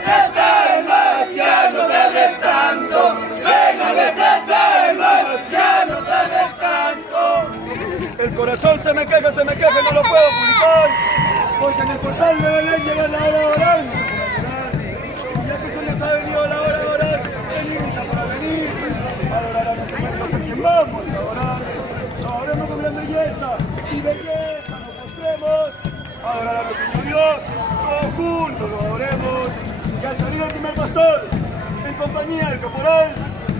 festejar, ya no tardes tanto. Vengan a festejar, ya no tardes tanto. El corazón se me queja y no lo puedo publicar. Porque en el portal de Belén llega la hora de orar. Ya que se les ha venido la hora de orar, venimos para venir a adorar a nuestro Dios, a quien vamos a adorar. Adoremos con gran belleza y belleza nos mostremos. A adorar a nuestro Dios, todos juntos lo adoremos. Y al salir el primer pastor, en compañía del caporal,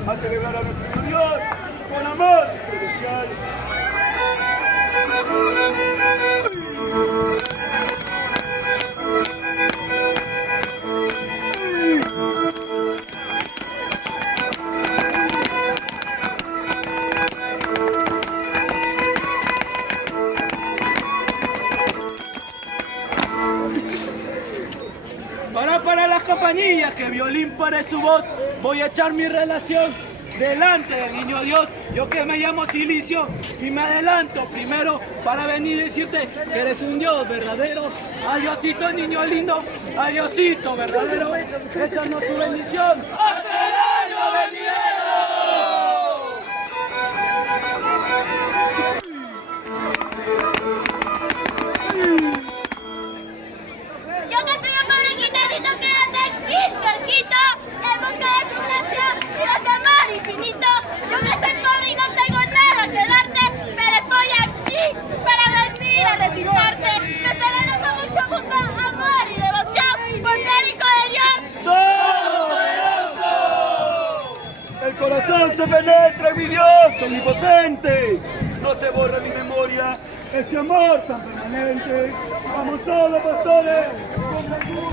a celebrar a nuestro Dios con amor celestial. Para las campanillas, que violín pare su voz, voy a echar mi relación delante del niño Dios. Yo que me llamo Silicio y me adelanto primero para venir y decirte que eres un Dios verdadero. Adiosito, niño lindo, adiosito verdadero, échanos tu bendición. ¡Hasta el año venidero! Yo que soy un pobre guitarrito que anda quito, en busca de tu gracia y de ese amor infinito. Yo que soy pobre y no tengo nada que darte, pero estoy aquí para venir a recibirte. Te celebro con mucho gusto, amor y devoción por ser hijo de Dios. ¡Todopoderoso! El corazón se penetra en mi Dios omnipotente. No se borra mi memoria este amor tan permanente. Vamos todos, pastores, con la cruz.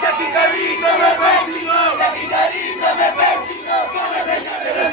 De aquí carito me persino, con la señal de los